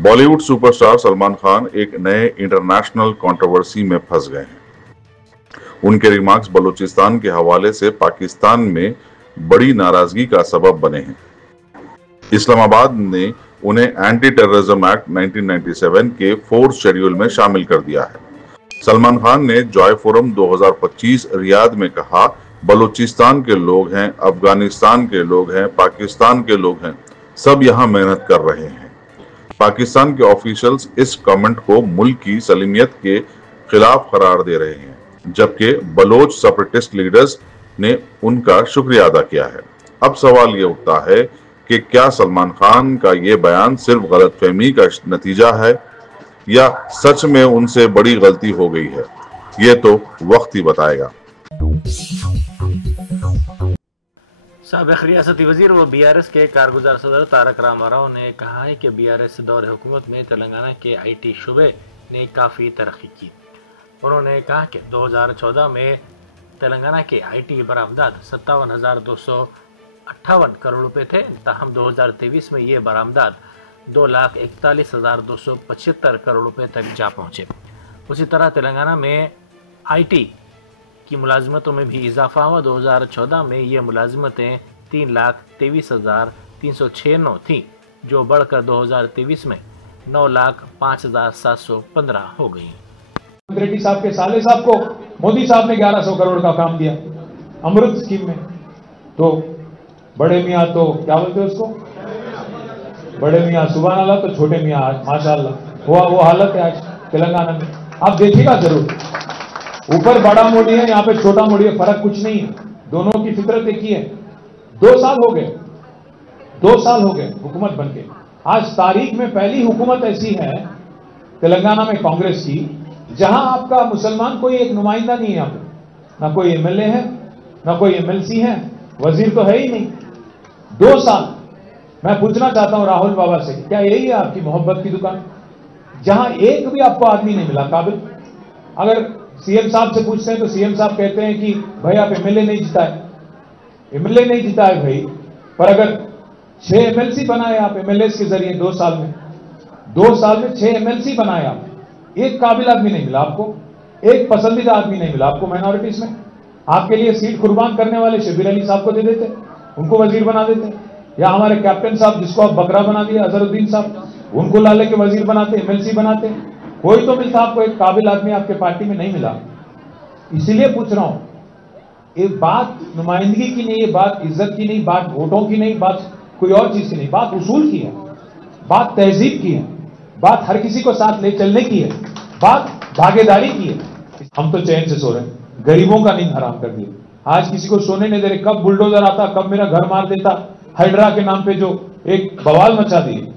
Bollywood superstar Salman Khan एक नए international controversy में फंस गए हैं। उनके रिमार्क्स बलूचिस्तान के हवाले से पाकिस्तान में बड़ी नाराजगी का सबब बने हैं। इस्लामाबाद ने उन्हें एंटी टेररिज्म एक्ट 1997 के 4th शेड्यूल में शामिल कर दिया है। सलमान खान ने जॉय फोरम 2025 रियाद में कहा, बलूचिस्तान के लोग हैं, अफगानिस्तान के लोग हैं, पाकिस्तान के लोग हैं, सब यहाँ मेहनत कर रहे हैं। पाकिस्तान के ऑफिशियल्स इस कमेंट को मुल्क की सलीमियत के खिलाफ करार दे रहे हैं, जबकि बलोच सेपरेटिस्ट लीडर्स ने उनका शुक्रिया अदा किया है। अब सवाल ये उठता है कि क्या सलमान खान का ये बयान सिर्फ गलतफहमी का नतीजा है या सच में उनसे बड़ी गलती हो गई है? ये तो वक्त ही बताएगा। साबिक़ रियासती वज़ीर व BRS के कारगुजार सदर तारक रामाराव ने कहा है कि BRS दौर हुकूमत में तेलंगाना के IT शुबे ने काफ़ी तरक्की की। उन्होंने कहा कि 2014 में तेलंगाना के IT बरामदात 57,258 करोड़ रुपए थे, ताहम 2023 में ये बरामदात 2,41,275 करोड़ रुपए तक जा पहुँचे। उसी तरह तेलंगाना में IT की मुलाजिमतों में भी इजाफा हुआ। 2014 में ये मुलाजिमतें 3,23,396 थीं, जो बढ़कर 2023 में 9,05,715 हो गई। रेड्डी साहब के साले साहब को मोदी साहब ने 1100 करोड़ का काम दिया अमृत स्कीम में। तो बड़े मियाँ तो क्या बोलते हैं उसको, बड़े मियाँ सुभान अल्लाह, तो छोटे मियाँ आज माशाअल्लाह हुआ। वो हालत है आज तेलंगाना में, आप देखिएगा जरूर। ऊपर बड़ा मोदी है, यहाँ पे छोटा मोदी है, फर्क कुछ नहीं है, दोनों की फितरत एक ही है। 2 साल हो गए, 2 साल हो गए हुकूमत बनके। आज तारीख में पहली हुकूमत ऐसी है तेलंगाना में कांग्रेस की, जहां आपका मुसलमान कोई एक नुमाइंदा नहीं है। यहाँ पे ना कोई MLA है, ना कोई MLC है, वजीर तो है ही नहीं। 2 साल मैं पूछना चाहता हूं राहुल बाबा से, क्या यही है आपकी मोहब्बत की दुकान, जहां एक भी आपको आदमी नहीं मिला काबिल? अगर CM साहब से पूछते हैं तो CM साहब कहते हैं कि भाई आप MLA नहीं जिताए, MLA नहीं जिताए भाई, पर अगर 6 MLC बनाए आप MLAs के जरिए 2 साल में, 2 साल में 6 MLC बनाए आप, एक काबिल आदमी नहीं मिला आपको, एक पसंदीदा आदमी नहीं मिला आपको माइनॉरिटीज में। आपके लिए सीट कुर्बान करने वाले शबीर अली साहब को दे देते, उनको वजीर बना देते, या हमारे कैप्टन साहब जिसको आप बकरा बना दिया अजहरुद्दीन साहब, उनको ला लेके वजीर बनाते, MLC बनाते। कोई तो मिलता आपको, एक काबिल आदमी आपके पार्टी में नहीं मिला। इसीलिए पूछ रहा हूं, ये बात नुमाइंदगी की नहीं, ये बात इज्जत की नहीं, बात वोटों की नहीं, बात कोई और चीज की नहीं, बात उसूल की है, बात तहजीब की है, बात हर किसी को साथ ले चलने की है, बात भागीदारी की है। हम तो चैन से सो रहे हैं, गरीबों का नींद हराम कर दिया। आज किसी को सोने नहीं दे रहे, कब बुलडोजर आता, कब मेरा घर मार देता, हाइड्रा के नाम पे जो एक बवाल मचा दिए।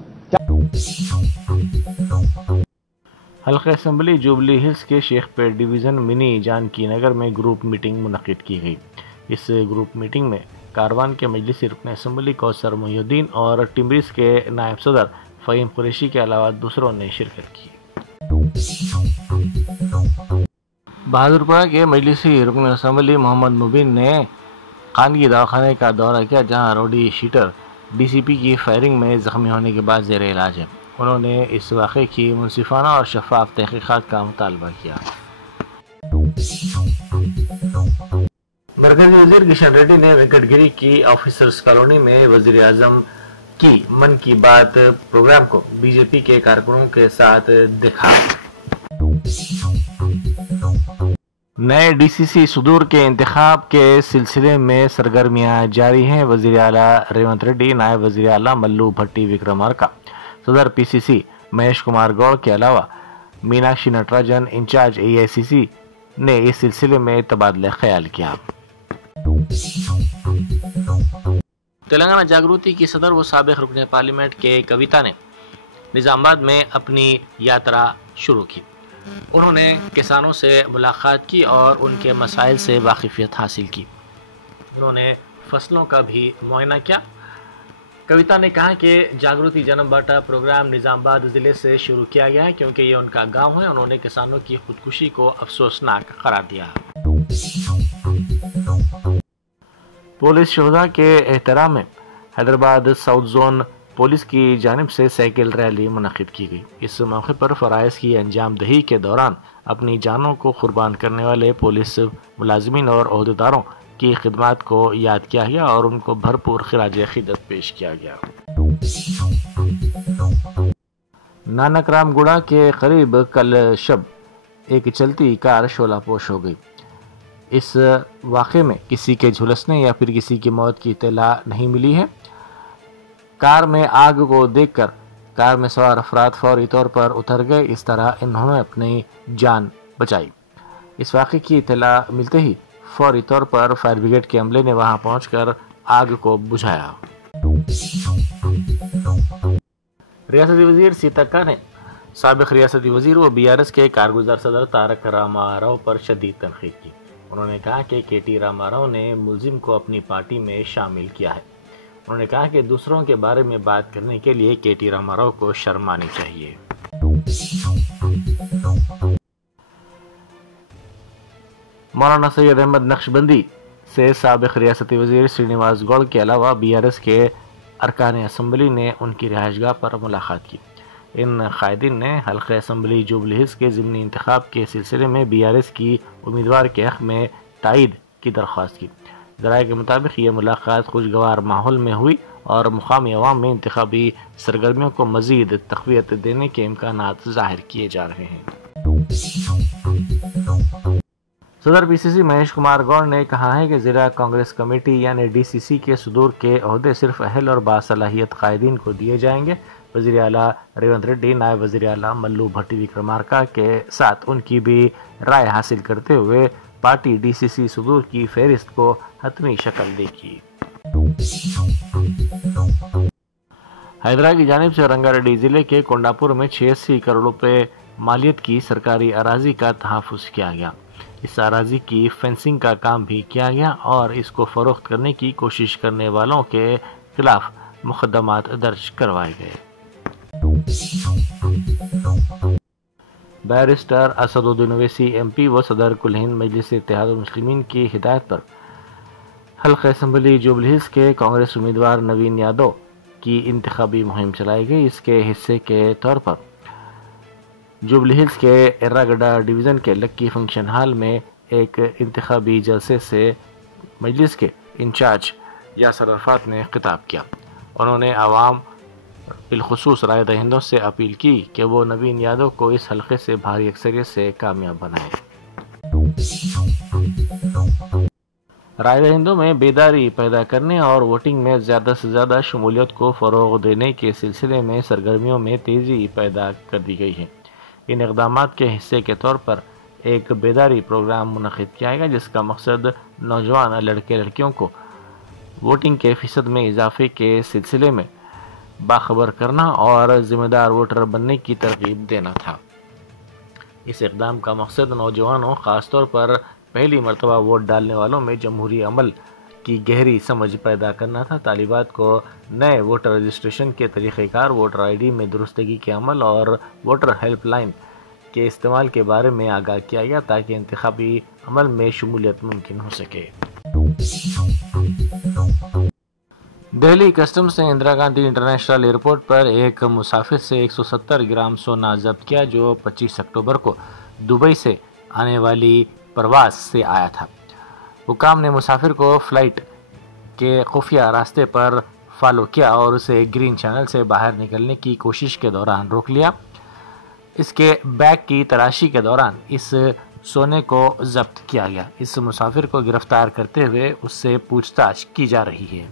हल्का असम्बली जुबली हिल्स के शेखपेट डिवीज़न मिनी जानकी नगर में ग्रुप मीटिंग मुनक्किद की गई। इस ग्रुप मीटिंग में कारवान के मजलिसी रुकन असम्बली कौसर मोहिउद्दीन और टिम्बरिस के नायब सदर फ़हीम कुरैशी के अलावा दूसरों ने शिरकत की। बहादुरपुरा के मजलिसी रुकन असम्बली मोहम्मद मुबीन ने खानगी दवाखाने का दौरा किया, जहाँ रोडी शीटर DCP की फायरिंग में ज़ख्मी होने के बाद ज़ेर इलाज है। उन्होंने इस वाक़े की मुनसिफाना और शफाफ तहक़ीक़ात का मुतालबा किया। मरकज़ी वज़ीर किशन रेड्डी ने वेंकटगिरी की ऑफिसर्स कॉलोनी में वज़ीर आज़म की मन की बात प्रोग्राम को BJP के कारकुनों के साथ देखा। नए DCC सुदूर के इंतखाब के सिलसिले में सरगर्मियां जारी हैं। वज़ीर आला रेवंत रेड्डी, नायब वज़ीर आला मल्लू भट्टी विक्रमार्का, सदर PCC महेश कुमार गौड़ के अलावा मीनाक्षी नटराजन इंचार्ज AICC ने इस सिलसिले में तबादला ख्याल किया। तेलंगाना जागृति की सदर व साबिक़ रुकन पार्लियामेंट के कविता ने निज़ामाबाद में अपनी यात्रा शुरू की। उन्होंने किसानों से मुलाकात की और उनके मसाइल से वाकिफियत हासिल की। उन्होंने फसलों का भी मुआयना किया। कविता ने कहा कि जागृति जन्म बाटा प्रोग्राम निज़ामाबाद ज़िले से शुरू किया गया है, क्योंकि ये उनका गांव है। उन्होंने किसानों की खुदकुशी को अफसोसनाक करार दिया। पुलिस शोधा के एहतराम में हैदराबाद साउथ जोन پولیس کی جانب سے سائیکل ریلی منعقد کی گئی۔ اس موقع پر فرائض کی انجام دہی کے دوران اپنی جانوں کو قربان کرنے والے پولیس ملازمین اور عہدیداروں کی خدمات کو یاد کیا گیا اور ان کو بھرپور خراج عقیدت پیش کیا گیا۔ نانک رام گڑھا کے قریب کل شب ایک چلتی کار شعلہ پوش ہو گئی۔ اس واقعے میں کسی کے جھلسنے یا پھر کسی کی موت کی اطلاع نہیں ملی ہے۔ کار میں آگ کو دیکھ کر کار میں سوار افراد فوری طور پر اتر گئے، اس طرح انہوں نے اپنی جان بچائی۔ اس واقعے کی اطلاع ملتے ہی فوری طور پر فائر بریگیڈ کے عملے نے وہاں پہنچ کر آگ کو بجھایا۔ ریاستی وزیر سیتکا نے سابق ریاستی وزیر و BRS کے کارگزار صدر تارک راما راؤ پر شدید تنقید کی۔ انہوں نے کہا کہ KT راما راؤ نے ملزم کو اپنی پارٹی میں شامل کیا ہے۔ انہوں نے کہا کہ دوسروں کے بارے میں بات کرنے کے لیے KT راما راؤ کو شرم آنی چاہیے۔ مولانا سید احمد نقشبندی سے سابق ریاستی وزیر سرینواس گوڑ کے علاوہ BRS کے ارکان اسمبلی نے ان کی رہائش گاہ پر ملاقات کی۔ ان قائدین نے حلقہ اسمبلی جوبلی ہلز کے ضمنی انتخاب کے سلسلے میں BRS کی امیدوار کے حق میں تائید کی درخواست کی۔ ذرائع کے مطابق یہ ملاقات خوشگوار ماحول میں ہوئی اور مقامی عوام میں انتخابی سرگرمیوں کو مزید تقویت دینے کے امکانات ظاہر کیے جا رہے ہیں۔ صدر PCC مہیش کمار گوڑ نے کہا ہے کہ ضلع کانگریس کمیٹی یعنی DCC کے صدور کے عہدے صرف اہل اور باصلاحیت قائدین کو دیے جائیں گے۔ وزیر اعلیٰ ریونت ریڈی نائب وزیر اعلیٰ ملو بھٹی وکرمارکا کے ساتھ ان کی بھی رائے حاصل کرتے ہوئے پارٹی DCC صدور کی فہرست کو حتمی شکل دے گی۔ حیدرآباد کی جانب سے رنگا ریڈی ضلع کے کونڈاپور میں 86 کروڑ روپے مالیت کی سرکاری اراضی کا تحفظ کیا گیا۔ اس اراضی کی فینسنگ کا کام بھی کیا گیا اور اس کو فروخت کرنے کی کوشش کرنے والوں کے خلاف مقدمات درج کروائے گئے۔ بیرسٹر اسدالدین اویسی MP و صدر کل ہند مجلس اتحاد المسلمین کی ہدایت پر حلقہ اسمبلی جوبلی ہلز کے کانگریس امیدوار نوین یادو کی انتخابی مہم چلائی گئی۔ اس کے حصے کے طور پر جوبلی ہلز کے ایراگڈا ڈویژن کے لکی فنکشن ہال میں ایک انتخابی جلسے سے مجلس کے انچارج یاسر عرفات نے خطاب کیا۔ انہوں نے عوام بالخصوص رائے دہندوں سے اپیل کی کہ وہ نوین یادو کو اس حلقے سے بھاری اکثریت سے کامیاب بنائیں۔ رائے دہندوں میں بیداری پیدا کرنے اور ووٹنگ میں زیادہ سے زیادہ شمولیت کو فروغ دینے کے سلسلے میں سرگرمیوں میں تیزی پیدا کر دی گئی ہے۔ ان اقدامات کے حصے کے طور پر ایک بیداری پروگرام منعقد کیا گیا جس کا مقصد نوجوان لڑکے لڑکیوں کو ووٹنگ کے فیصد میں اضافے کے سلسلے میں باخبر کرنا اور ذمہ دار ووٹر بننے کی ترغیب دینا تھا۔ اس اقدام کا مقصد نوجوانوں خاص طور پر پہلی مرتبہ ووٹ ڈالنے والوں میں جمہوری عمل کی گہری سمجھ پیدا کرنا تھا۔ طالبات کو نئے ووٹر رجسٹریشن کے طریقہ کار، ووٹر ID میں درستگی کے عمل اور ووٹر ہیلپ لائن کے استعمال کے بارے میں آگاہ کیا گیا تاکہ انتخابی عمل میں شمولیت ممکن ہو سکے۔ دہلی کسٹمز نے اندرا گاندھی انٹرنیشنل ایئرپورٹ پر ایک مسافر سے 170 گرام سونا ضبط کیا جو 25 اکتوبر کو دبئی سے آنے والی پرواز سے آیا تھا۔ حکام نے مسافر کو فلائٹ کے خفیہ راستے پر فالو کیا اور اسے گرین چینل سے باہر نکلنے کی کوشش کے دوران روک لیا۔ اس کے بیگ کی تلاشی کے دوران اس سونے کو ضبط کیا گیا۔ اس مسافر کو گرفتار کرتے ہوئے اس سے پوچھ تاچھ کی جا رہی ہے۔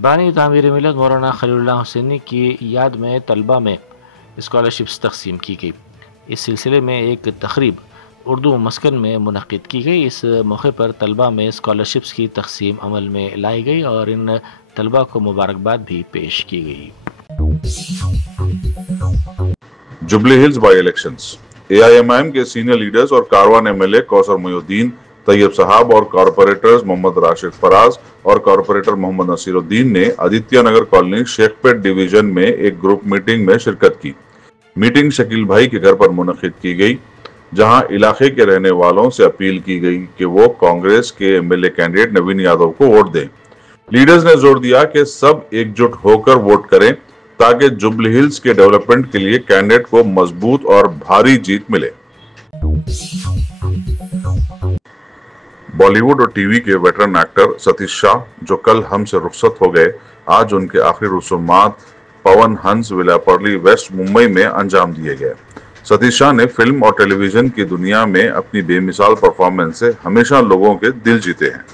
بانی تعمیر ملت مولانا خلیل اللہ حسینی کی یاد میں طلبہ میں اسکالرشپس تقسیم کی گئی۔ اس سلسلے میں ایک تقریب اردو مسکن میں منعقد کی گئی۔ اس موقع پر طلبہ میں اسکالرشپس کی تقسیم عمل میں لائی گئی اور ان طلبہ کو مبارکباد بھی پیش کی گئی۔ Jubilee Hills by elections, AIMIM کے سینئر لیڈرز اور کاروان MLA کوثر محی الدین طیب صاحب اور کارپوریٹرز محمد راشد فراز اور کارپوریٹر محمد نصیر الدین نے آدتیہ نگر کالونی شیخ پیٹ ڈویژن میں ایک گروپ میٹنگ میں شرکت کی۔ میٹنگ شکیل بھائی کے گھر پر منعقد کی گئی جہاں علاقے کے رہنے والوں سے اپیل کی گئی کہ وہ کانگریس کے MLA کینڈیڈیٹ نوین یادو کو ووٹ دیں۔ लीडर्स ने जोर दिया कि सब एकजुट होकर वोट करें ताकि जुबली हिल्स के डेवलपमेंट के लिए कैंडिडेट को मजबूत और भारी जीत मिले। बॉलीवुड और टीवी के वेटरन एक्टर सतीश शाह, जो कल हमसे रुखसत हो गए, आज उनके आखिरी रसूमात पवन हंस विलायपर्ली वेस्ट मुंबई में अंजाम दिए गए। सतीश शाह ने फिल्म और टेलीविजन की दुनिया में अपनी बेमिसाल परफॉर्मेंस से हमेशा लोगों के दिल जीते हैं।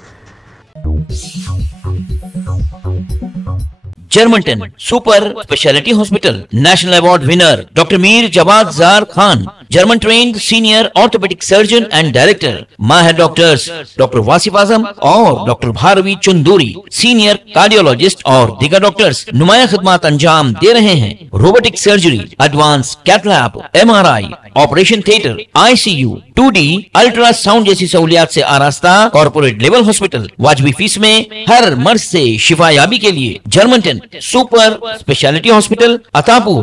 Germantown super speciality hospital national award winner doctor Mir Jawad Zar Khan, German trained senior orthopaedic surgeon and director, माहिर डॉक्टर्स डॉक्टर वासिफ आजम और doctor Bharvi Chanduri, senior cardiologist और दीगर डॉक्टर्स नुमाया खिदमत अंजाम दे रहे हैं। Robotic surgery, advance cath lab, MRI, operation theatre, ICU, 2D ultrasound जैसी सहूलियात से आरास्ता कॉर्पोरेट लेवल हॉस्पिटल, वाजबी फीस में हर मर्ज से शिफायाबी के लिए Germanton super speciality hospital, Attapur,